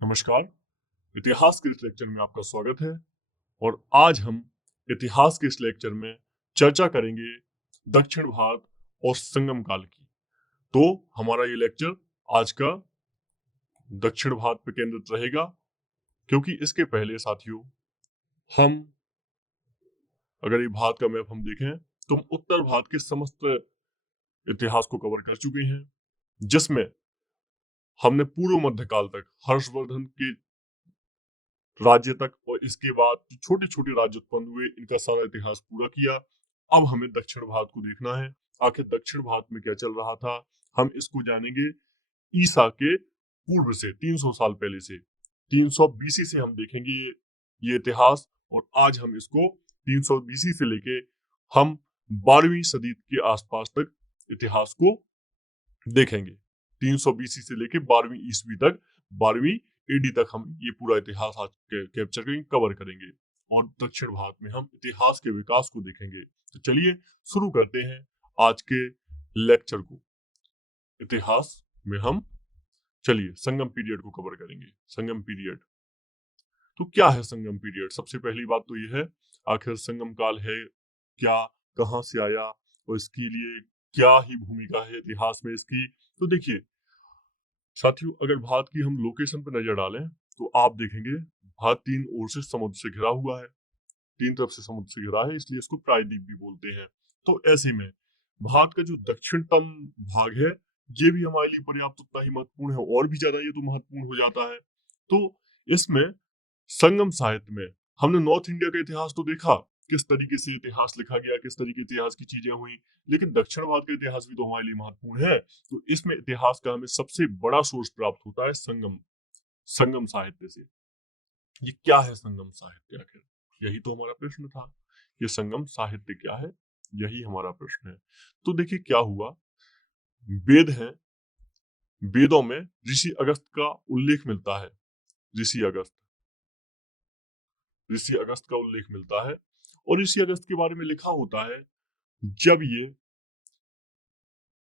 नमस्कार। इतिहास के इस लेक्चर में आपका स्वागत है और आज हम इतिहास के इस लेक्चर में चर्चा करेंगे दक्षिण भारत और संगम काल की। तो हमारा ये लेक्चर आज का दक्षिण भारत पे केंद्रित रहेगा, क्योंकि इसके पहले साथियों हम अगर ये भारत का मैप हम देखें तो हम उत्तर भारत के समस्त इतिहास को कवर कर चुके हैं, जिसमें हमने पूर्व मध्यकाल तक हर्षवर्धन के राज्य तक और इसके बाद छोटे छोटे राज्य उत्पन्न हुए, इनका सारा इतिहास पूरा किया। अब हमें दक्षिण भारत को देखना है, आखिर दक्षिण भारत में क्या चल रहा था। हम इसको जानेंगे ईसा के पूर्व से 300 साल पहले से, 300 बीसी से हम देखेंगे ये इतिहास। और आज हम इसको 300 बीसी से लेके हम 12वीं सदी के आसपास तक इतिहास को देखेंगे। 300 बीसी से लेके 12वीं ईस्वी तक, 12वीं एडी तक हम ये पूरा इतिहास आज कैप्चर करेंगे, कवर करेंगे। और दक्षिण भारत में हम इतिहास के विकास को देखेंगे। तो चलिए शुरू करते हैं आज के लेक्चर को। इतिहास में हम चलिए संगम पीरियड को कवर करेंगे। संगम पीरियड तो क्या है? संगम पीरियड, सबसे पहली बात तो ये है आखिर संगम काल है क्या, कहां से आया और इसके लिए क्या ही भूमिका है इतिहास में इसकी। तो देखिए साथियों, अगर भारत की हम लोकेशन पर नजर डालें तो आप देखेंगे भारत तीन ओर से समुद्र से घिरा हुआ है, तीन तरफ से समुद्र से घिरा है, इसलिए इसको प्रायद्वीप भी बोलते हैं। तो ऐसे में भारत का जो दक्षिणतम भाग है ये भी हमारे लिए पर्याप्त उतना ही महत्वपूर्ण है, और भी ज्यादा ये तो महत्वपूर्ण हो जाता है। तो इसमें संगम साहित्य में हमने नॉर्थ इंडिया का इतिहास तो देखा, किस तरीके से इतिहास लिखा गया, किस तरीके इतिहास की चीजें हुई, लेकिन दक्षिण भारत का इतिहास भी तो हमारे लिए महत्वपूर्ण है। तो इसमें इतिहास का हमें सबसे बड़ा सोर्स प्राप्त होता है संगम संगम साहित्य से। ये क्या है संगम साहित्य? आखिर यही तो हमारा प्रश्न था, ये संगम साहित्य क्या है, यही हमारा प्रश्न है। तो देखिए क्या हुआ, वेद है, वेदों में ऋषि अगस्त का उल्लेख मिलता है। ऋषि अगस्त ऋषि अगस्त का उल्लेख मिलता है, और ऋषि अगस्त के बारे में लिखा होता है जब ये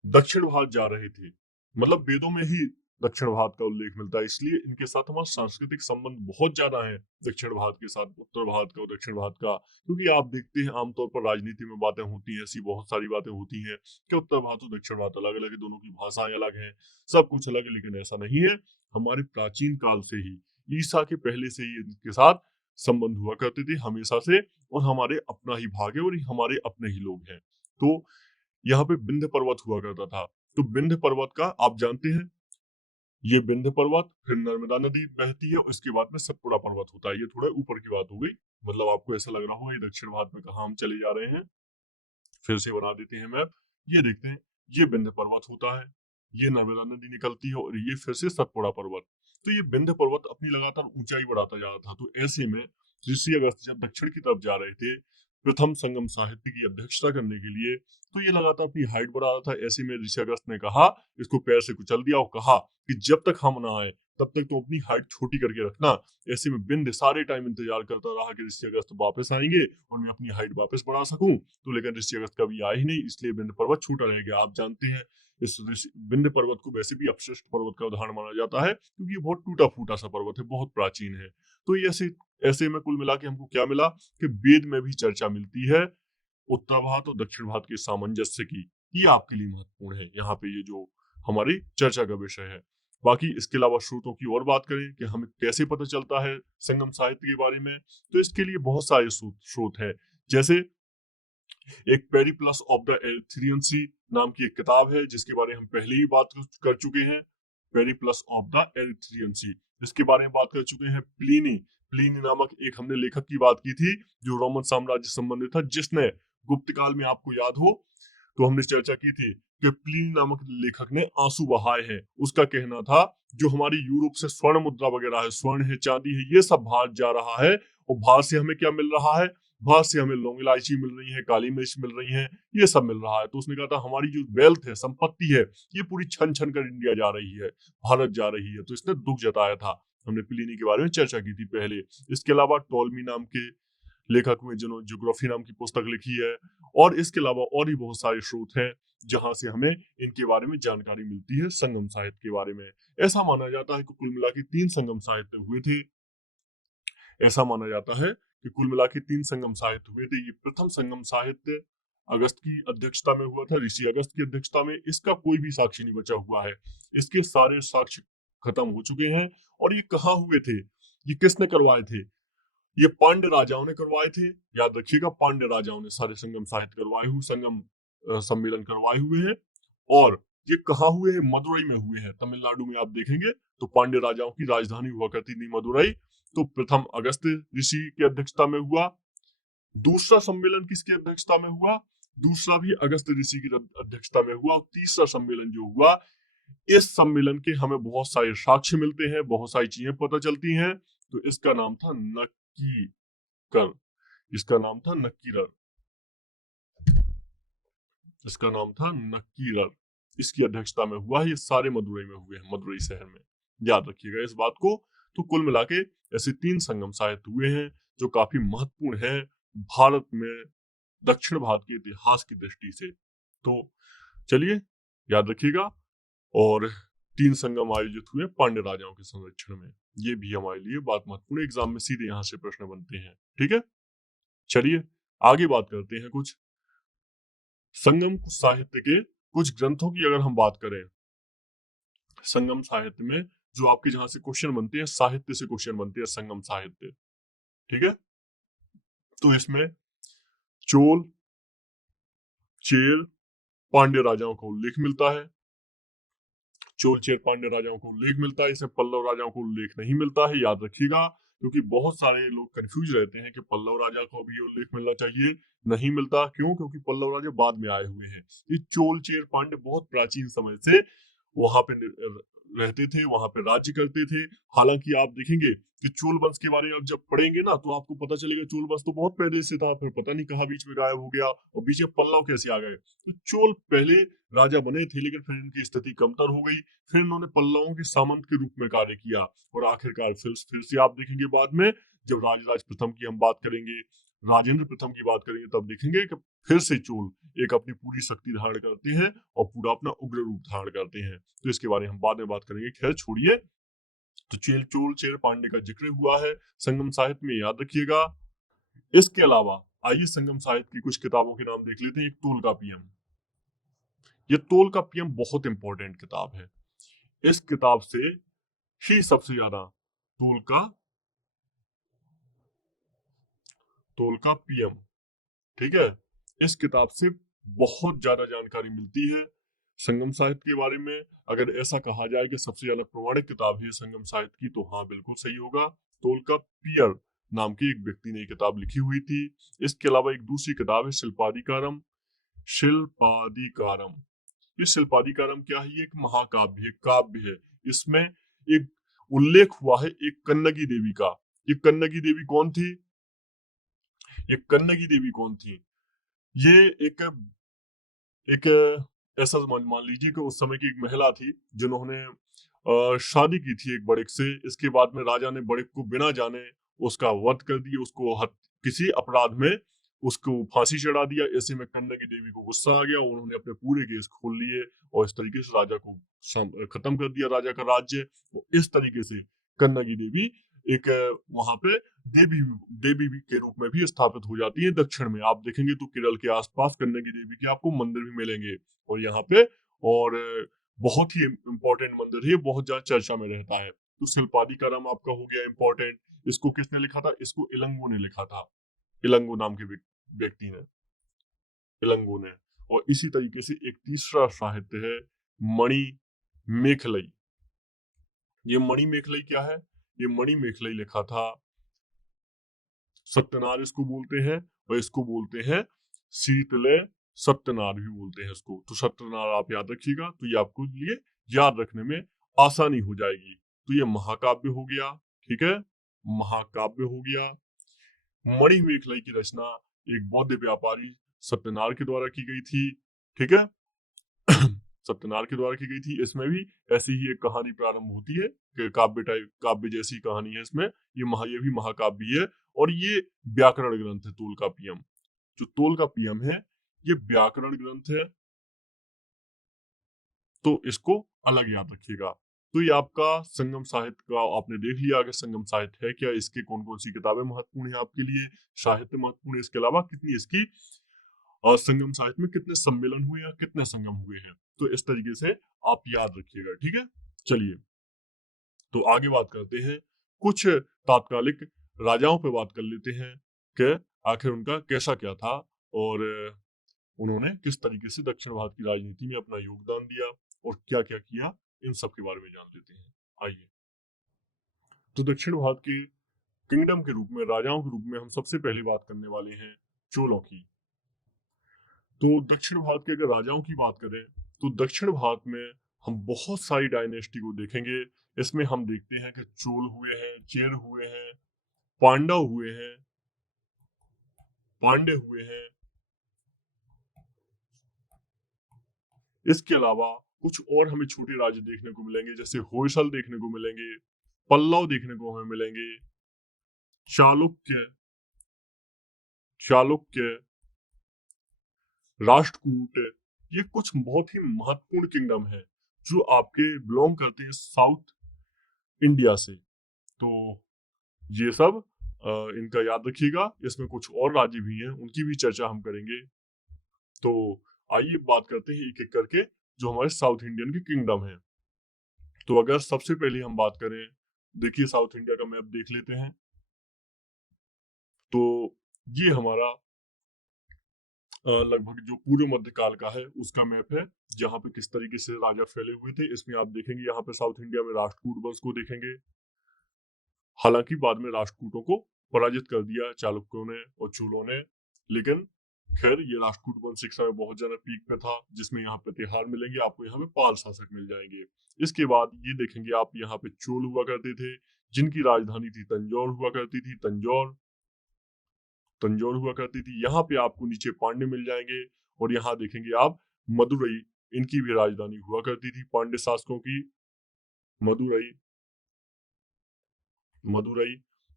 दक्षिण भारत जा रहे थे, मतलब वेदों में ही दक्षिण भारत का उल्लेख मिलता है, इसलिए इनके साथ हमारा सांस्कृतिक संबंध बहुत ज्यादा है दक्षिण भारत के साथ, उत्तर भारत का और दक्षिण भारत का। क्योंकि आप देखते हैं आमतौर पर राजनीति में बातें होती हैं, ऐसी बहुत सारी बातें होती हैं कि उत्तर भारत और दक्षिण भारत अलग अलग है, दोनों की भाषाएं अलग हैं, सब कुछ अलग है, लेकिन ऐसा नहीं है। हमारे प्राचीन काल से ही, ईसा के पहले से ही इनके साथ संबंध हुआ करते थे हमेशा से, और हमारे अपना ही भाग है और हमारे अपने ही लोग हैं। तो यहाँ पे विंध्य पर्वत हुआ करता था। तो विंध्य पर्वत का आप जानते हैं, ये विंध्य पर्वत, फिर नर्मदा नदी बहती है, और इसके बाद में सतपुड़ा पर्वत होता है। ये थोड़ा ऊपर की बात हो गई, मतलब आपको ऐसा लग रहा होगा ये दक्षिण भारत में कहाँ हम चले जा रहे हैं। फिर से बना देते हैं मैप। ये देखते हैं, ये विंध्य पर्वत होता है, ये नर्मदा नदी निकलती है, और ये फिर से सतपुड़ा पर्वत। तो ये विंध्य पर्वत अपनी लगातार ऊंचाई बढ़ाता जा रहा था। तो ऐसे में ऋषि अगस्त जब दक्षिण की तरफ जा रहे थे प्रथम संगम साहित्य की अध्यक्षता करने के लिए, तो ये लगातार अपनी हाइट बढ़ा रहा था। ऐसे में ऋषि अगस्त ने कहा, इसको पैर से कुचल दिया और कहा कि जब तक हम ना आए तब तक तो अपनी हाइट छोटी करके रखना। ऐसे में बिंद सारे टाइम इंतजार करता रहा कि ऋषि अगस्त वापस आएंगे और मैं अपनी हाइट वापस बढ़ा सकूं। तो लेकिन ऋषि अगस्त कभी आए ही नहीं, इसलिए बिंद पर्वत छोटा रह गया। आप जानते हैं इस बिंद पर्वत को वैसे भी अपशिष्ट पर्वत का उदाहरण माना जाता है, क्योंकि ये बहुत टूटा फूटा सा पर्वत है, बहुत प्राचीन है। तो ये ऐसे ऐसे में कुल मिला के हमको क्या मिला कि वेद में भी चर्चा मिलती है उत्तर भारत और दक्षिण भारत के सामंजस्य की। ये आपके लिए महत्वपूर्ण है यहाँ पे, ये जो हमारी चर्चा का विषय है। बाकी इसके अलावा स्रोतों की और बात करें कि हमें कैसे पता चलता है संगम साहित्य के बारे में, तो इसके लिए बहुत सारे स्रोत है। जैसे एक पेरिप्लस ऑफ द एरिथ्रियन सी नाम की एक किताब है, जिसके बारे में हम पहले ही बात कर चुके हैं। पेरिप्लस ऑफ द एरिथ्रियन सी, इसके बारे में बात कर चुके हैं। प्लिनी प्लिनी नामक एक हमने लेखक की बात की थी जो रोमन साम्राज्य संबंधित था, जिसने गुप्त काल में, आपको याद हो तो हमने चर्चा की थी कि प्लिनी नामक लेखक ने आंसू बहाए हैं। उसका कहना था जो हमारी यूरोप से स्वर्ण मुद्रा वगैरह है, स्वर्ण है, चांदी है, ये सब भारत जा रहा है, और भारत से हमें क्या मिल रहा है? भारत से हमें लौंग इलायची मिल रही है, काली मिर्च मिल रही है, ये सब मिल रहा है। तो उसने कहा था हमारी जो वेल्थ है, संपत्ति है, ये पूरी छन छन कर इंडिया जा रही है, भारत जा रही है। तो इसने दुख जताया था, हमने प्लिनी के बारे में चर्चा की थी पहले। इसके अलावा टोलमी नाम के लेखक हुए जिन्होंने ज्योग्राफी नाम की पुस्तक लिखी है, और इसके अलावा और भी बहुत सारे स्रोत हैं जहां से हमें इनके बारे में जानकारी मिलती है संगम साहित्य के बारे में। ऐसा माना जाता है कि कुल मिला के 3 संगम साहित्य हुए थे। ऐसा माना जाता है कि कुल मिला के 3 संगम साहित्य हुए थे। ये प्रथम संगम साहित्य अगस्त की अध्यक्षता में हुआ था, ऋषि अगस्त की अध्यक्षता में। इसका कोई भी साक्ष्य नहीं बचा हुआ है, इसके सारे साक्ष्य खत्म हो चुके हैं। और ये कहाँ हुए थे, ये किसने करवाए थे? ये पांड्य राजाओं ने करवाए थे। याद रखिएगा, पांड्य राजाओं ने सारे संगम साहित्य करवाए हुए, संगम सम्मेलन करवाए हुए हैं। और ये कहाँ हुए हैं? मदुरई में हुए हैं। तमिलनाडु में आप देखेंगे तो पांड्य राजाओं की राजधानी हुआ करती थी मदुरई। तो प्रथम अगस्त ऋषि की अध्यक्षता में हुआ। दूसरा सम्मेलन किसकी अध्यक्षता में हुआ? दूसरा भी अगस्त ऋषि की अध्यक्षता में हुआ। और तीसरा सम्मेलन जो हुआ, इस सम्मेलन के हमें बहुत सारे साक्ष्य मिलते हैं, बहुत सारी चीजें पता चलती हैं। तो इसका नाम था नक्कीकर। इसका नाम था नक्कीरर। इसका नाम था नक्कीरर। इसकी अध्यक्षता में हुआ है। ये सारे मदुरई में हुए हैं, मदुरई शहर में। याद रखिएगा इस बात को। तो कुल मिला के ऐसे 3 संगम साहित्य हुए हैं जो काफी महत्वपूर्ण है भारत में दक्षिण भारत के इतिहास की दृष्टि से। तो चलिए याद रखिएगा। और 3 संगम आयोजित हुए पांड्य राजाओं के संरक्षण में। ये भी हमारे लिए बात महत्वपूर्ण, एग्जाम में सीधे यहाँ से प्रश्न बनते हैं। ठीक है, चलिए आगे बात करते हैं। कुछ संगम साहित्य के कुछ ग्रंथों की अगर हम बात करें, संगम साहित्य में जो आपके जहां से क्वेश्चन बनते हैं, साहित्य से क्वेश्चन बनते हैं, संगम साहित्य। ठीक है, तो इसमें चोल चेर पांड्य राजाओं का उल्लेख मिलता है। चोल चेर पांड्य राजाओं को उल्लेख मिलता है, इसमें पल्लव राजाओं को उल्लेख नहीं मिलता है। याद रखिएगा, क्योंकि बहुत सारे लोग कंफ्यूज रहते हैं कि पल्लव राजा को भी उल्लेख मिलना चाहिए, नहीं मिलता। क्यों? क्योंकि पल्लव राजा बाद में आए हुए हैं। ये चोल चेर पांड्य बहुत प्राचीन समय से वहां पे रहते थे, वहां पे राज्य करते थे। हालांकि आप देखेंगे कि चोल वंश के बारे में आप जब पढ़ेंगे ना, तो आपको पता चलेगा चोल वंश तो बहुत पहले से था, फिर पता नहीं कहाँ बीच में गायब हो गया, और बीच में पल्लव कैसे आ गए। तो चोल पहले राजा बने थे, लेकिन फिर इनकी स्थिति कमतर हो गई। फिर इन्होंने पल्लवों के सामंत के रूप में कार्य किया, और आखिरकार फिर से आप देखेंगे बाद में जब राजराज प्रथम की हम बात करेंगे, राजेंद्र प्रथम की बात करेंगे, तब देखेंगे कि फिर से चोल एक अपनी पूरी शक्ति धारण करते हैं और पूरा अपना उग्र रूप धारण करते हैं। तो इसके बारे में हम बाद में बात करेंगे, खैर छोड़िए। तो चोल चेर पांड्य का जिक्र हुआ है संगम साहित्य में, याद रखिएगा। इसके अलावा आइए संगम साहित्य की कुछ किताबों के नाम देख लेते हैं। एक तोलकापियम। ये तोलकापियम बहुत इंपॉर्टेंट किताब है। इस किताब से ही सबसे ज्यादा तोलकापियम, ठीक है, इस किताब से बहुत ज्यादा जानकारी मिलती है संगम साहित्य के बारे में। अगर ऐसा कहा जाए कि सबसे ज्यादा प्रमाणिक किताब है संगम साहित्य की, तो हाँ बिल्कुल सही होगा। तोलकापियर नाम के एक व्यक्ति ने किताब लिखी हुई थी। इसके अलावा एक दूसरी किताब है शिल्पाधिकारम। शिल्पाधिकारम, ये शिल्पाधिकारम क्या है? ये एक महाकाव्य है, काव्य है। इसमें एक उल्लेख हुआ है एक कन्नगी देवी का। ये कन्नगी देवी कौन थी? ये कन्नगी देवी कौन थी? ये एक एक ऐसा मान लीजिए कि उस समय की एक महिला थी जिन्होंने शादी की थी एक बड़िक से। इसके बाद में राजा ने बड़िक को बिना जाने उसका वध कर दिया, उसको किसी अपराध में उसको फांसी चढ़ा दिया। ऐसे में कन्नगी देवी को गुस्सा आ गया, उन्होंने अपने पूरे केस खोल लिए और इस तरीके से राजा को खत्म कर दिया, राजा का राज्य। तो इस तरीके से कन्नगी देवी एक वहां पे देवी देवी के रूप में भी स्थापित हो जाती है। दक्षिण में आप देखेंगे तो केरल के आसपास कन्नगी देवी के आपको मंदिर भी मिलेंगे, और यहाँ पे और बहुत ही इंपॉर्टेंट मंदिर है, बहुत ज्यादा चर्चा में रहता है। तो शिल्पाधिकारम आपका हो गया इंपॉर्टेंट। इसको किसने लिखा था? इसको इलंगो ने लिखा था, इलंगो नाम के व्यक्ति ने, इलंगो ने। और इसी तरीके से एक तीसरा साहित्य है मणि मेखलई। ये मणि मेखलई क्या है? ये मणि मेखलई लिखा था सत्यनार इसको बोलते हैं, और इसको बोलते हैं शीतलय सत्यनार भी बोलते हैं इसको। तो सत्यनार आप याद रखिएगा, तो ये आपको लिए याद रखने में आसानी हो जाएगी। तो ये महाकाव्य हो गया, ठीक है, महाकाव्य हो गया। मणि मेखलई की रचना एक बौद्ध व्यापारी सत्यनार के द्वारा की गई थी, ठीक है। सत्यनार के द्वारा की गई थी। इसमें भी ऐसी ही एक कहानी प्रारंभ होती है कि काव्य जैसी कहानी है इसमें। ये भी महाकाव्य है, और ये व्याकरण ग्रंथ है तोलकाप्पियम। जो तोलकाप्पियम है ये व्याकरण ग्रंथ है, तो इसको अलग याद रखिएगा। तो ये आपका संगम साहित्य का आपने देख लिया कि संगम साहित्य है क्या, इसके कौन कौन सी किताबें महत्वपूर्ण है आपके लिए, साहित्य महत्वपूर्ण है, इसके अलावा कितनी इसकी संगम साहित्य में कितने सम्मेलन हुए या कितने संगम हुए हैं। तो इस तरीके से आप याद रखिएगा, ठीक है। चलिए तो आगे बात करते हैं, कुछ तात्कालिक राजाओं पे बात कर लेते हैं कि आखिर उनका कैसा क्या था और उन्होंने किस तरीके से दक्षिण भारत की राजनीति में अपना योगदान दिया और क्या क्या किया, इन सब के बारे में जान लेते हैं। आइए, तो दक्षिण भारत के किंगडम के रूप में, राजाओं के रूप में हम सबसे पहले बात करने वाले हैं चोलों की। तो दक्षिण भारत के अगर राजाओं की बात करें तो दक्षिण भारत में हम बहुत सारी डायनेस्टी को देखेंगे। इसमें हम देखते हैं कि चोल हुए हैं, चेर हुए हैं, पांडव हुए हैं, पांडे हुए हैं। इसके अलावा कुछ और हमें छोटे राज्य देखने को मिलेंगे, जैसे होयसल देखने को मिलेंगे, पल्लव देखने को हमें मिलेंगे, चालुक्य, चालुक्य, राष्ट्रकूट। ये कुछ बहुत ही महत्वपूर्ण किंगडम है जो आपके बिलोंग करते हैं साउथ इंडिया से। तो ये सब इनका याद रखिएगा। इसमें कुछ और राज्य भी हैं, उनकी भी चर्चा हम करेंगे। तो आइए बात करते हैं एक एक करके जो हमारे साउथ इंडियन के किंगडम हैं। तो अगर सबसे पहले हम बात करें, देखिए साउथ इंडिया का मैप देख लेते हैं। तो ये हमारा लगभग जो पूर्व मध्यकाल का है उसका मैप है, जहाँ पे किस तरीके से राजा फैले हुए थे। इसमें आप देखेंगे यहाँ पे साउथ इंडिया में राष्ट्रकूट वंश को देखेंगे। हालांकि बाद में राष्ट्रकूटों को पराजित कर दिया चालुक्यों ने और चोलों ने, लेकिन खैर ये राष्ट्रकूट वंश एक समय बहुत ज्यादा पीक पे था, जिसमें यहाँ पे त्योहार मिलेंगे आपको, यहाँ पे पाल शासक मिल जाएंगे। इसके बाद ये देखेंगे आप, यहाँ पे चोल हुआ करते थे जिनकी राजधानी थी तंजौर हुआ करती थी, तंजौर, तंजौर हुआ करती थी। यहाँ पे आपको नीचे पांडे मिल जाएंगे और यहाँ देखेंगे आप मदुरई, इनकी भी राजधानी हुआ करती थी पांडे शासकों की, मदुरई, मदुरई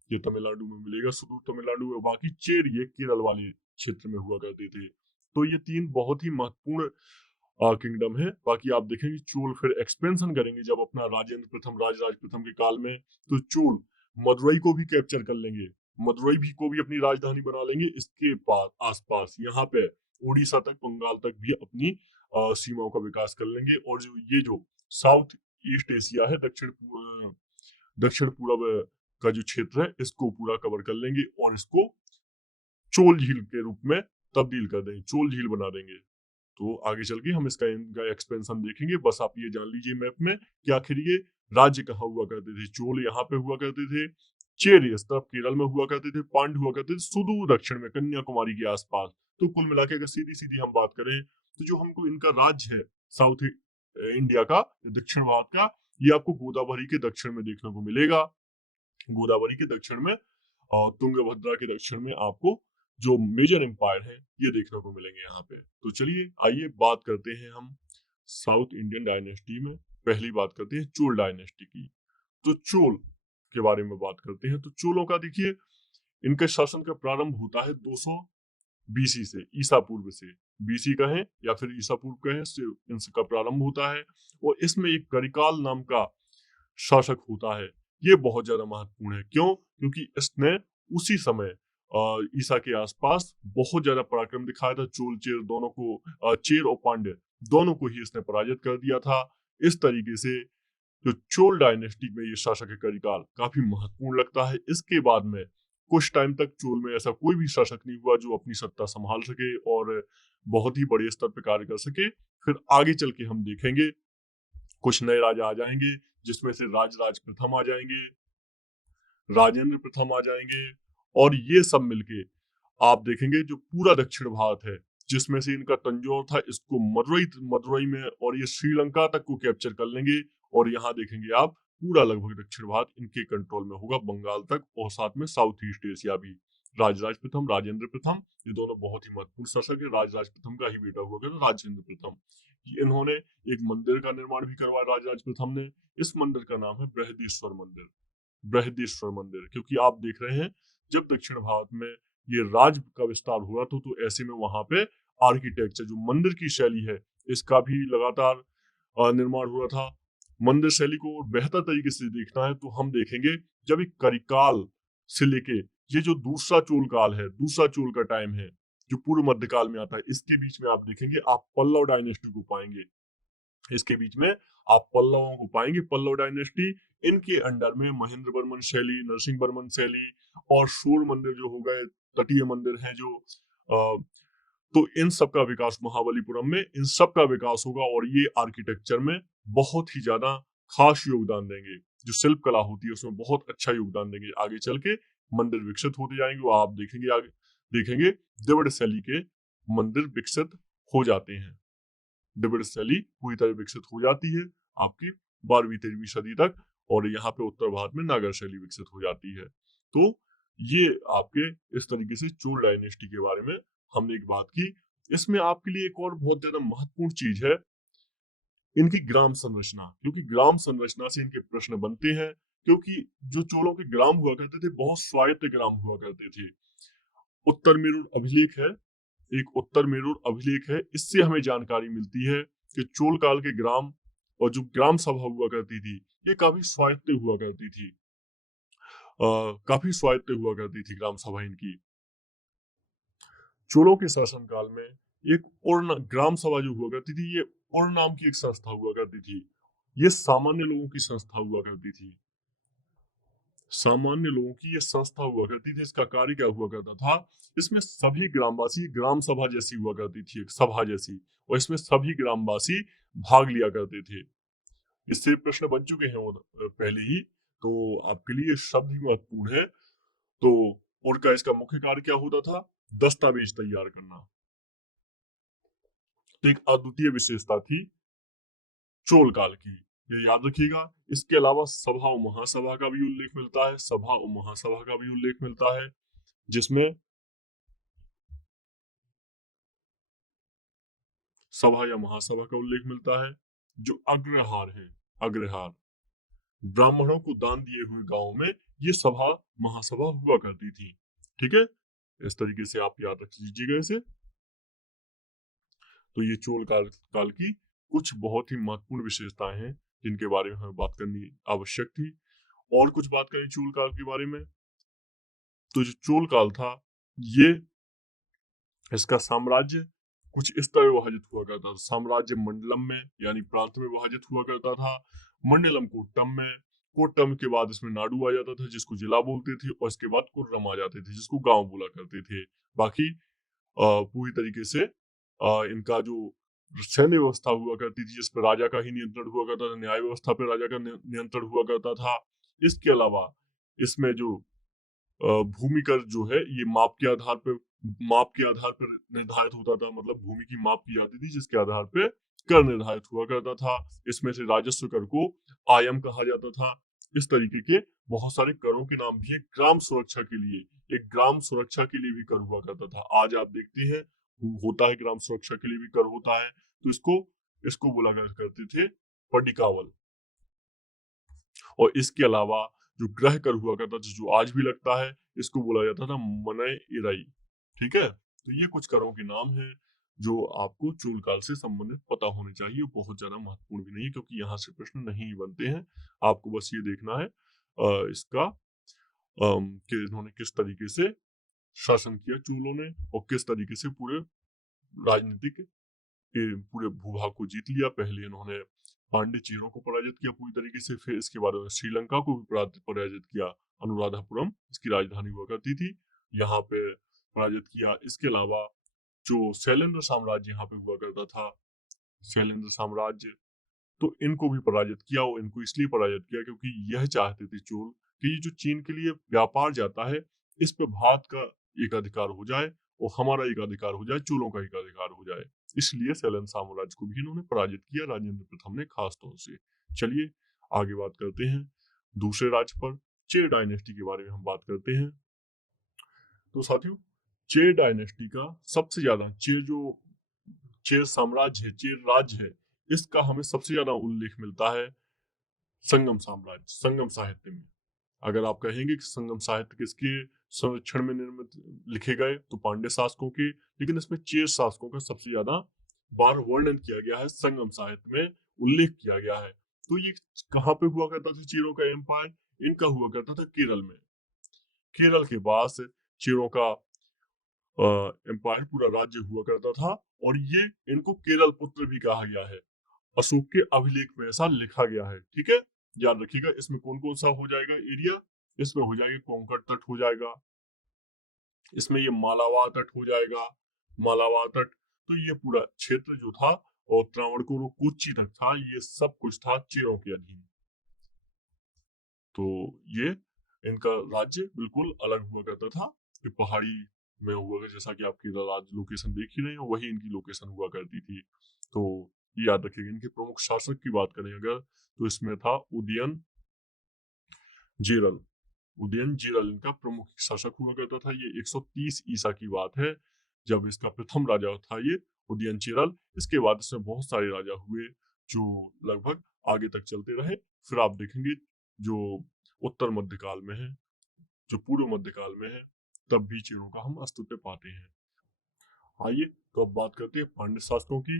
ये तमिलनाडु में मिलेगा, सुदूर तमिलनाडु में। बाकी चेर ये केरल वाले क्षेत्र में हुआ करते थे। तो ये तीन बहुत ही महत्वपूर्ण किंगडम है। बाकी आप देखेंगे चोल फिर एक्सपेंशन करेंगे जब अपना राजेंद्र प्रथम, राजराज प्रथम के काल में, तो चोल मदुरई को भी कैप्चर कर लेंगे, मदुरई भी को भी अपनी राजधानी बना लेंगे। इसके पास आसपास यहाँ पे उड़ीसा तक, बंगाल तक भी अपनी सीमाओं का विकास कर लेंगे। और जो ये जो साउथ ईस्ट एशिया है, दक्षिण पूर्व का जो क्षेत्र है, इसको पूरा कवर कर लेंगे और इसको चोल झील के रूप में तब्दील कर देंगे, चोल झील बना देंगे। तो आगे चल के हम इसका इनका एक्सपेंशन देखेंगे। बस आप ये जान लीजिए मैप में कि आखिर ये राज्य कहाँ हुआ करते थे। चोल यहाँ पे हुआ करते थे, चेर इस तरफ केरल में हुआ करते थे, पांड हुआ करते थे सुदूर दक्षिण में कन्याकुमारी के आसपास। तो कुल मिला के अगर सीधी सीधी हम बात करें तो जो हमको इनका राज्य है साउथ इंडिया का, दक्षिण भारत का, ये आपको गोदावरी के दक्षिण में देखने को मिलेगा। गोदावरी के दक्षिण में और तुंगभद्रा के दक्षिण में आपको जो मेजर एम्पायर है ये देखने को मिलेंगे यहाँ पे। तो चलिए आइए बात करते हैं हम साउथ इंडियन डायनेस्टी में। पहली बात करते हैं चोल डायनेस्टी की। तो चोल के बारे में बात करते हैं। तो चोलों का देखिए, इनके शासन का प्रारंभ होता है 200 बीसी से, ईसा पूर्व से। बीसी कहें या फिर ईसा पूर्व कहें, इनका प्रारंभ होता है। और इसमें एक करिकाल नाम का शासक होता है। ये बहुत ज्यादा महत्वपूर्ण है। क्यों? क्योंकि इसने उसी समय ईसा के आसपास बहुत ज्यादा पराक्रम दिखाया था। चोल चेर दोनों को, चेर और पांड्य दोनों को ही इसने पराजित कर दिया था। इस तरीके से जो चोल डायनेस्टी में ये शासक है करिकाल काफी महत्वपूर्ण लगता है। इसके बाद में कुछ टाइम तक चोल में ऐसा कोई भी शासक नहीं हुआ जो अपनी सत्ता संभाल सके और बहुत ही बड़े स्तर पर कार्य कर सके। फिर आगे चल के हम देखेंगे कुछ नए राजा आ जाएंगे, जिसमें से राजराज प्रथम आ जाएंगे, राजेंद्र प्रथम आ जाएंगे। और ये सब मिलके आप देखेंगे जो पूरा दक्षिण भारत है, जिसमें से इनका तंजौर था, इसको मदुरई में और ये श्रीलंका तक को कैप्चर कर लेंगे। और यहाँ देखेंगे आप पूरा लगभग दक्षिण भारत इनके कंट्रोल में होगा, बंगाल तक, और साथ में साउथ ईस्ट एशिया भी। राजराज प्रथम, राजेंद्र प्रथम, ये दोनों बहुत ही महत्वपूर्ण शासक है। राजराज प्रथम का ही बेटा हुआ करता राजेंद्र प्रथम। इन्होंने एक मंदिर का निर्माण भी करवाया राजराज प्रथम ने। इस मंदिर का नाम है बृहदेश्वर मंदिर, बृहदेश्वर मंदिर, क्योंकि आप देख रहे हैं जब दक्षिण भारत में ये राज्य का विस्तार हो रहा था, तो ऐसे में वहां पे आर्किटेक्चर, जो मंदिर की शैली है, इसका भी लगातार निर्माण हो रहा था। मंदिर शैली को बेहतर तरीके से देखना है तो हम देखेंगे जब एक करिकाल से लेके ये जो दूसरा चोल काल है, दूसरा चोल का टाइम है, जो पूर्व मध्यकाल में आता है, इसके बीच में आप देखेंगे आप पल्लव डायनेस्टी को पाएंगे। इसके बीच में आप पल्लवों को पाएंगे, पल्लव डायनेस्टी। इनके अंडर में महेंद्र वर्मन शैली, नरसिंह वर्मन शैली और शूर मंदिर जो हो गए, तटीय मंदिर हैं जो, तो इन सब का विकास महाबलीपुरम में, इन सब का विकास होगा और ये आर्किटेक्चर में बहुत ही ज्यादा खास योगदान देंगे। जो शिल्प कला होती है उसमें बहुत अच्छा योगदान देंगे। आगे चल के मंदिर विकसित होते जाएंगे, वो आप देखेंगे, आगे देखेंगे द्रविड़ शैली के मंदिर विकसित हो जाते हैं। द्रविड़ शैली पूरी तरह विकसित हो जाती है आपकी 12वीं-13वीं सदी तक, और यहाँ पे उत्तर भारत में नागर शैली विकसित हो जाती है। तो ये आपके इस तरीके से चोल डायनेस्टी के बारे में हमने एक बात की। इसमें आपके लिए एक और बहुत ज्यादा महत्वपूर्ण चीज है, इनकी ग्राम संरचना, क्योंकि ग्राम संरचना से इनके प्रश्न बनते हैं। क्योंकि जो चोलों के ग्राम हुआ करते थे, बहुत स्वायत्त ग्राम हुआ करते थे। उत्तर मेरूर अभिलेख है, एक उत्तर मेरूर अभिलेख है, इससे हमें जानकारी मिलती है कि चोल काल के ग्राम और जो ग्राम सभा हुआ करती थी, ये काफी स्वायत्त हुआ करती थी। काफी स्वायत्त हुआ करती थी ग्राम सभा इनकी। चोलों के शासनकाल में एक और ग्राम सभा जो हुआ करती थी, ये और नाम की एक संस्था हुआ करती थी। ये सामान्य लोगों की संस्था हुआ करती थी, सामान्य लोगों की ये संस्था हुआ करती थी। इसका कार्य क्या हुआ करता था, इसमें सभी ग्रामवासी, ग्राम सभा जैसी हुआ करती थी, एक सभा जैसी, और इसमें सभी ग्रामवासी भाग लिया करते थे। इससे प्रश्न बन चुके हैं पहले ही, तो आपके लिए शब्द ही महत्वपूर्ण है। तो उनका इसका मुख्य कार्य क्या होता था, दस्तावेज तैयार करना। तो एक अद्वितीय विशेषता थी चोल काल की, ये याद रखिएगा। इसके अलावा सभा और महासभा का भी उल्लेख मिलता है, सभा और महासभा का भी उल्लेख मिलता है, जिसमें सभा या महासभा का उल्लेख मिलता है। जो अग्रहार है, अग्रहार, ब्राह्मणों को दान दिए हुए गांव में ये सभा महासभा हुआ करती थी। ठीक है, इस तरीके से आप याद रख लीजिएगा इसे। तो ये चोल काल की कुछ बहुत ही महत्वपूर्ण विशेषताएं हैं जिनके बारे में हमें बात करनी आवश्यक थी। और कुछ बात करें चोल काल के बारे में, तो जो चोल काल था, ये इसका साम्राज्य कुछ इस तरह विभाजित हुआ करता था। साम्राज्य मंडलम में यानी प्रांत में विभाजित हुआ करता था। मंडलम कोट्टम में, कोट्टम के बाद इसमें नाडु आ जाता था जिसको जिला बोलते थे, और इसके बाद कुर्रम आ जाते थे जिसको गांव बोला करते थे। बाकी पूरी तरीके से इनका जो सैन्य व्यवस्था हुआ करती थी, जिस पर राजा का ही नियंत्रण हुआ करता था, न्याय व्यवस्था पर राजा का नियंत्रण हुआ करता था। इसके अलावा इसमें जो भूमि कर जो है, ये माप के आधार पर निर्धारित होता था। मतलब भूमि की माप की जाती थी जिसके आधार पे कर निर्धारित हुआ करता था। इसमें से राजस्व कर को आयम कहा जाता था। इस तरीके के बहुत सारे करों के नाम भी है। ग्राम सुरक्षा के लिए, एक ग्राम सुरक्षा के लिए भी कर हुआ करता था। आज आप देखते हैं होता है, ग्राम सुरक्षा के लिए भी कर होता है। तो इसको इसको बोला करते थे पडिकावल। और इसके अलावा जो ग्रह कर हुआ करता था, जो आज भी लगता है, इसको बोला जाता था मनय इराई। ठीक है, तो ये कुछ करों के नाम हैं जो आपको चोल काल से संबंधित पता होने चाहिए। बहुत ज्यादा महत्वपूर्ण भी नहीं है क्योंकि यहाँ से प्रश्न नहीं बनते हैं। आपको बस ये देखना है इसका कि इन्होंने किस तरीके से शासन किया चोलों ने, और किस तरीके से पूरे राजनीतिक पूरे भूभाग को जीत लिया। पहले इन्होंने पांड्य चीरों को पराजित किया पूरी तरीके से, फिर इसके बाद श्रीलंका को भी पराजित किया। अनुराधापुरम इसकी राजधानी हुआ करती थी, यहाँ पे पराजित किया। इसके अलावा जो शैलेंद्र साम्राज्य यहाँ पे हुआ करता था, शैलेंद्र साम्राज्य, तो इनको भी पराजित किया। और इनको इसलिए पराजित किया क्योंकि यह चाहते थे चोल कि ये जो चीन के लिए व्यापार जाता है, इस पे भारत का एक अधिकार हो जाए और हमारा एक अधिकार हो जाए, चोलों का एक अधिकार हो जाए। इसलिए शैलेंद्र साम्राज्य को भी इन्होंने पराजित किया, राजेंद्र प्रथम ने खास तौर से। चलिए आगे बात करते हैं दूसरे राज्य पर, चेर डायनेस्टी के बारे में हम बात करते हैं। तो साथियों, चेर डायनेस्टी का सबसे ज्यादा चेर साम्राज्य है, चेर राज्य है, इसका हमें सबसे ज्यादा उल्लेख मिलता है संगम साम्राज्य, संगम साहित्य में। अगर आप कहेंगे कि संगम साहित्य किसके संरक्षण में निर्मित लिखे गए तो पांड्य शासकों के, लेकिन इसमें चेर शासकों का सबसे ज्यादा बार वर्णन किया गया है, संगम साहित्य में उल्लेख किया गया है। तो ये कहाँ पे हुआ करता था चेरों का एम्पायर? इनका हुआ करता था केरल में। केरल के पास चेरों का एम्पायर पूरा राज्य हुआ करता था, और ये इनको केरल पुत्र भी कहा गया है। अशोक के अभिलेख में ऐसा लिखा गया है। ठीक है, याद रखिएगा। इसमें कौन कौन सा हो जाएगा एरिया? इसमें हो जाएगा कोंकण तट हो जाएगा, इसमें ये मालाबार तट हो जाएगा, मालाबार तट। तो ये पूरा क्षेत्र जो था, और त्रावणकोर और कोच्चि तक था, ये सब कुछ था चेरों के अधीन। तो ये इनका राज्य बिल्कुल अलग हुआ करता था, कि पहाड़ी में हुआ करता, जैसा कि आपकी राज्य लोकेशन देख ही रहे हो, वही इनकी लोकेशन हुआ करती थी। तो ये याद रखिएगा। इनके प्रमुख शासक की बात करें अगर, तो इसमें था उदयन जेरल। उदयन जेरल इनका प्रमुख शासक हुआ करता था। ये 130 ईसा की बात है जब इसका प्रथम राजा था ये उदयन चेरल। इसके बाद इसमें बहुत सारे राजा हुए जो लगभग आगे तक चलते रहे। फिर आप देखेंगे जो उत्तर मध्यकाल में है, जो पूर्व मध्यकाल में है, तब भी चेरों का हम अस्तित्व पाते हैं। आइए तो अब बात करते हैं पांड्य शासकों की।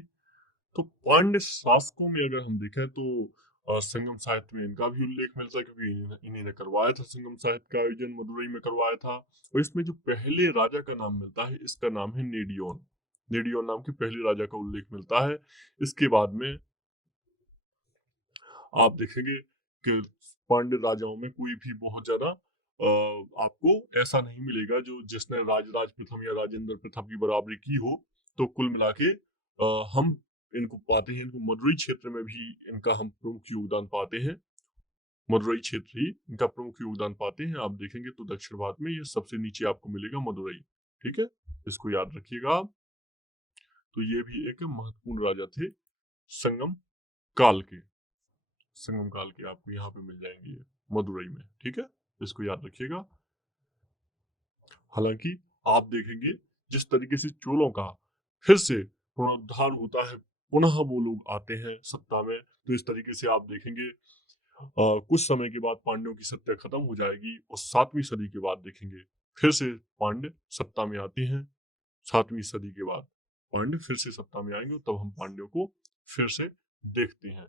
तो पांड्य शासकों में अगर हम देखें तो संगम साहित्य में इनका भी उल्लेख मिलता है, क्योंकि इन्हीं ने करवाया था संगम साहित्य का आयोजन, मदुरई में करवाया था। और इसमें जो पहले राजा का नाम मिलता है, इसका नाम है नेडियोन। नेडियोन नाम के पहले राजा का उल्लेख मिलता है। इसके बाद में आप देखेंगे कि पांड्य राजाओं में कोई भी बहुत ज्यादा आपको ऐसा नहीं मिलेगा जो जिसने राजराज प्रथम या राजेंद्र प्रथम की बराबरी की हो। तो कुल मिला के हम इनको पाते हैं, इनको मदुरई क्षेत्र में भी इनका हम प्रमुख योगदान पाते हैं। मदुरई क्षेत्र ही इनका प्रमुख योगदान पाते हैं। आप देखेंगे तो दक्षिण भारत में ये सबसे नीचे आपको मिलेगा मदुरई। ठीक है, इसको याद रखिएगा आप। तो ये भी एक महत्वपूर्ण राजा थे संगम काल के। संगम काल के आपको यहाँ पे मिल जाएंगे मदुरई में। ठीक है, इसको याद रखिएगा। हालांकि आप देखेंगे जिस तरीके से चोलों का फिर से पुनरुद्धार होता है, पुनः वो लोग आते हैं सत्ता में, तो इस तरीके से आप देखेंगे कुछ समय के बाद पांड्यों की सत्ता खत्म हो जाएगी, और 7वीं सदी के बाद देखेंगे फिर से पांड्य सत्ता में आते हैं। 7वीं सदी के बाद पांड्य फिर से सत्ता में आएंगे, तब हम पांड्यों को फिर से देखते हैं।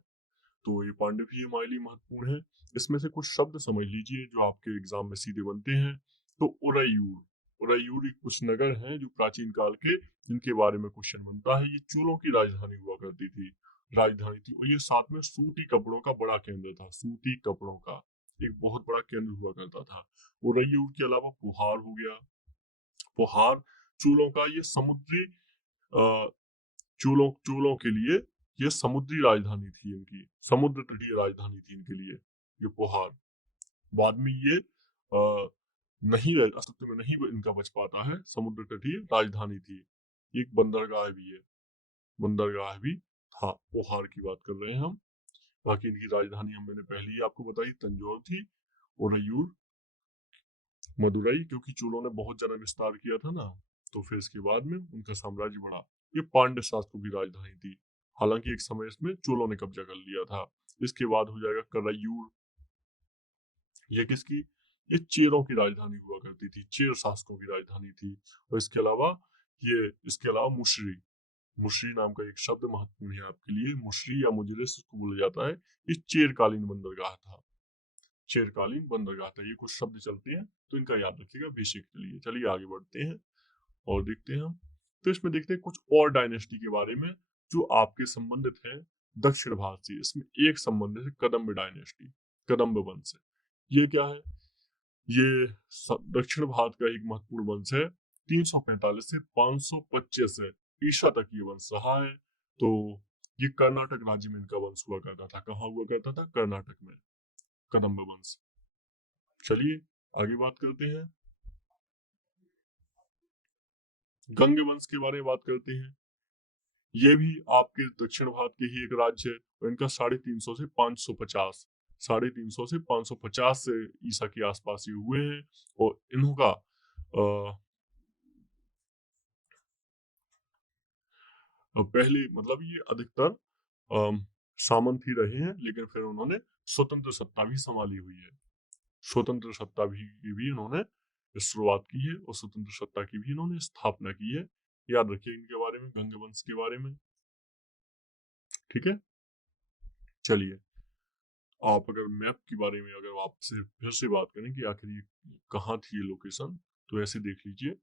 तो ये पांड्य भी हमारे लिए महत्वपूर्ण है। इसमें से कुछ शब्द समझ लीजिए जो आपके एग्जाम में सीधे बनते हैं। तो उरैयूर, उरैयूर एक कुछ नगर हैं जो प्राचीन काल के, जिनके बारे में क्वेश्चन बनता है। ये चोलों की राजधानी हुआ करती थी, राजधानी थी, और ये साथ में सूती कपड़ों का बड़ा केंद्र था। सूती कपड़ों का एक बहुत बड़ा केंद्र हुआ करता था। उरैयूर के अलावा पुहार हो गया। पुहार चोलों का ये समुद्री चोलों चोलों के लिए ये समुद्री राजधानी थी इनकी, समुद्र तटीय राजधानी थी इनके लिए ये पुहार। बाद में ये नहीं अस्तित्व में नहीं इनका बच पाता है, समुद्र तटीय राजधानी थी। एक बंदरगाह भी है, बंदरगाह भी था। पुहार की बात कर रहे हैं हम। बाकी इनकी राजधानी हम मैंने पहले ही आपको बताई, तंजौर थी। और रयूर, मदुरई, क्योंकि चोलों ने बहुत ज्यादा विस्तार किया था ना, तो फिर इसके बाद में उनका साम्राज्य बढ़ा। ये पांड्य शासकों की राजधानी थी। हालांकि एक समय इसमें चोलों ने कब्जा कर लिया था। इसके बाद हो जाएगा करयूर। ये किसकी? ये चेरों की राजधानी हुआ करती थी, चेर शासकों की राजधानी थी। और इसके अलावा मुशरी, मुशरी नाम का एक शब्द महत्वपूर्ण है आपके लिए। मुशरी या मुजरिस इसको बोला जाता है। ये चेरकालीन बंदरगाह था, चेरकालीन बंदरगाह था। ये कुछ शब्द चलते हैं तो इनका याद रखिएगा बेसिक के लिए। चलिए आगे बढ़ते हैं और देखते हैं हम। तो इसमें देखते हैं कुछ और डायनेस्टी के बारे में जो आपके संबंधित है दक्षिण भारत से। इसमें एक संबंधित है कदम्ब डायनेस्टी, कदम्ब वंश। ये क्या है? ये दक्षिण भारत का एक महत्वपूर्ण वंश है। 345 से 525 ईसा तक ये वंश रहा है। तो ये कर्नाटक राज्य में इनका वंश हुआ करता था। कहाँ हुआ करता था? कर्नाटक में, कदम्ब वंश। चलिए आगे बात करते हैं, गंग वंश के बारे में बात करते हैं। ये भी आपके दक्षिण भारत के ही एक राज्य है, और इनका 350 से 550, 350 से 550 से ईसा के आसपास ये हुए हैं। और इनका पहले मतलब ये अधिकतर सामंत ही रहे हैं, लेकिन फिर उन्होंने स्वतंत्र सत्ता भी संभाली हुई है। स्वतंत्र सत्ता भी इन्होंने शुरुआत की है और स्वतंत्र सत्ता की भी इन्होंने स्थापना की है। याद रखिए इनके बारे में, गंग वंश के बारे में। ठीक है, चलिए आप अगर मैप के बारे में अगर आपसे फिर से बात करें कि आखिर ये कहाँ थी ये लोकेशन, तो ऐसे देख लीजिए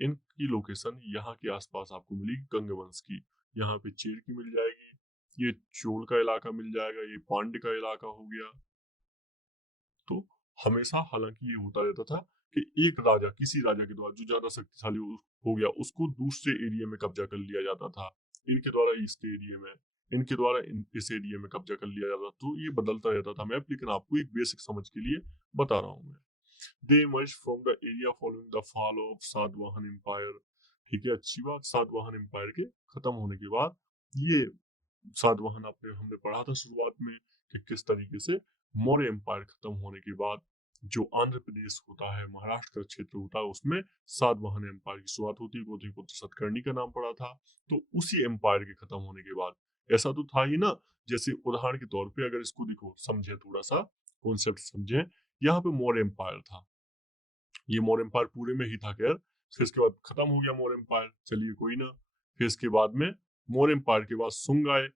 इनकी लोकेशन यहाँ के आसपास आपको मिलेगी गंग वंश की। यहाँ पे चीर की मिल जाएगी, ये चोल का इलाका मिल जाएगा, ये पांड्य का इलाका हो गया। तो हमेशा हालांकि ये होता रहता था कि एक राजा, किसी राजा के द्वारा जो ज्यादा शक्तिशाली हो गया, उसको दूसरे एरिया में कब्जा कर लिया जाता था। इनके द्वारा ईस्ट एरिया में, इनके द्वारा इस एरिया में कब्जा कर लिया जाता। तो ये बदलता रहता था मैप, लेकिन आपको एक बेसिक समझ के लिए बता रहा हूँ मैं। They emerge from the area following the fall of Satavahana empire. ठीक है, अच्छी बात। सातवाहन एम्पायर के खत्म होने के बाद ये सातवाहन हमने पढ़ा था शुरुआत में कि किस तरीके से मौर्य एम्पायर खत्म होने के बाद जो आंध्र प्रदेश होता है, महाराष्ट्र का क्षेत्र होता है, उसमें सातवाहन एम्पायर की शुरुआत होती है। गौतमीपुत्र सतकर्णी का नाम पड़ा था। तो उसी एम्पायर के खत्म होने के बाद ऐसा तो था ही ना, जैसे उदाहरण के तौर पे अगर इसको देखो, समझे, थोड़ा सा कॉन्सेप्ट समझे। यहाँ पे मौर्य एम्पायर था, ये मौर्य एम्पायर पूरे में ही था खैर। फिर इसके बाद खत्म हो गया मौर्य एम्पायर, चलिए कोई ना। फिर इसके बाद में मौर्य एम्पायर के बाद शुंग आए।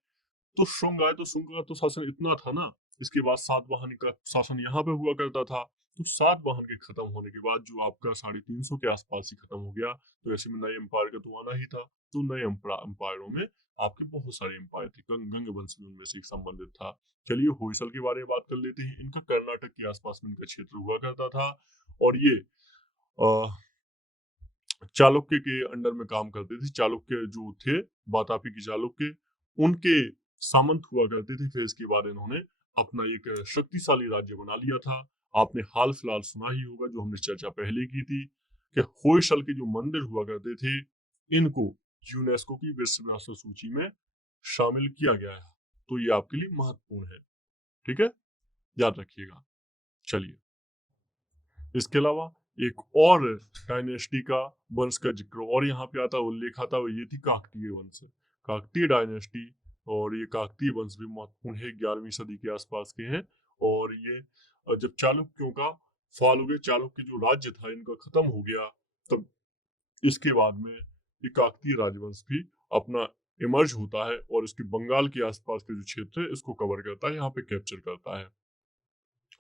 तो शुंग आए तो शुंग का तो शासन इतना था ना। इसके बाद सातवाहन का शासन यहाँ पे हुआ करता था। तो सातवाहन के खत्म होने के बाद जो आपका 350 के आसपास ही खत्म हो गया, तो ऐसे में नए एम्पायर का तो आना ही था। तो नए एम्पायरों में आपके बहुत सारे एम्पायर थे, गंग वंश में उनमें से एक संबंधित था। चलिए होयसल के बारे में बात कर लेते हैं। इनका कर्नाटक के आसपास में इनका क्षेत्र हुआ करता था और ये चालुक्य के अंडर में काम करते थे। चालुक्य जो थे, बातापी की चालुक्य, उनके सामंत हुआ करते थे। फिर इसके बाद इन्होंने अपना एक शक्तिशाली राज्य बना लिया था। आपने हाल फिलहाल सुना ही होगा, जो हमने चर्चा पहले की थी, कि होयसल के जो मंदिर हुआ करते थे, इनको यूनेस्को की विश्व विरासत सूची में शामिल किया गया है। तो ये आपके लिए महत्वपूर्ण है, ठीक है, याद रखिएगा। चलिए इसके अलावा एक और डायनेस्टी का वंश का जिक्र और यहाँ पे आता उल्लेख आता, वो ये थी काकतीय वंश, काकतीय डायनेस्टी। और ये काकतीय वंश भी महत्वपूर्ण है, 11वीं सदी के आसपास के हैं। और ये जब चालुक्यों का फॉल हो गया, चालुक्य जो राज्य था इनका खत्म हो गया, तब इसके बाद में ये काकतीय राजवंश भी अपना इमर्ज होता है और इसके बंगाल के आसपास के जो क्षेत्र है इसको कवर करता है, यहाँ पे कैप्चर करता है।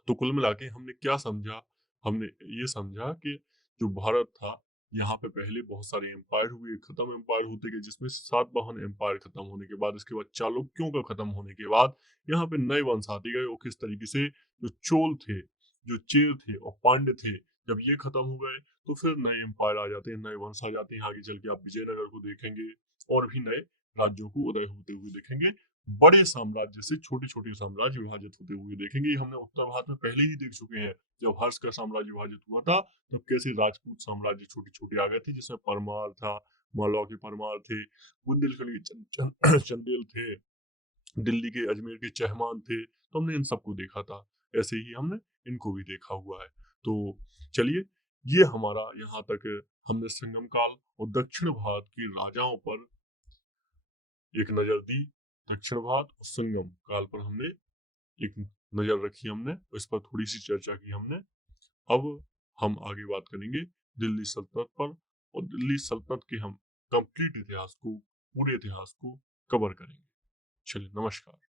तो कुल मिला के हमने क्या समझा, हमने ये समझा कि जो भारत था, यहाँ पे पहले बहुत सारे एम्पायर हुए, खत्म एम्पायर होते गए, जिसमें सातवाहन एम्पायर खत्म होने के बाद, इसके बाद चालुक्यों का खत्म होने के बाद यहाँ पे नए वंश आते गए। और किस तरीके से जो चोल थे, जो चेर थे और पांड्य थे, जब ये खत्म हो गए तो फिर नए एम्पायर आ जाते हैं, नए वंश आ जाते हैं। आगे चल के आप विजयनगर को देखेंगे और भी नए राज्यों को उदय होते हुए देखेंगे। बड़े साम्राज्य से छोटे छोटे साम्राज्य विभाजित होते हुए देखेंगे। हमने उत्तर भारत में पहले ही देख चुके हैं, जब हर्ष का साम्राज्य विभाजित हुआ था तब कैसे राजपूत साम्राज्य छोटे छोटे आ गए थे, जिसमें परमार था, मालवा के परमार थे, बुंदेलखंड के चंदेल थे, दिल्ली के अजमेर के चहमान थे। तो हमने इन सबको देखा था, ऐसे ही हमने इनको भी देखा हुआ है। तो चलिए, ये हमारा यहाँ तक हमने संगम काल और दक्षिण भारत के राजाओं पर एक नजर दी। दक्षिण भारत और संगम काल पर हमने एक नजर रखी, हमने इस पर थोड़ी सी चर्चा की हमने। अब हम आगे बात करेंगे दिल्ली सल्तनत पर, और दिल्ली सल्तनत के हम कंप्लीट इतिहास को, पूरे इतिहास को कवर करेंगे। चलिए, नमस्कार।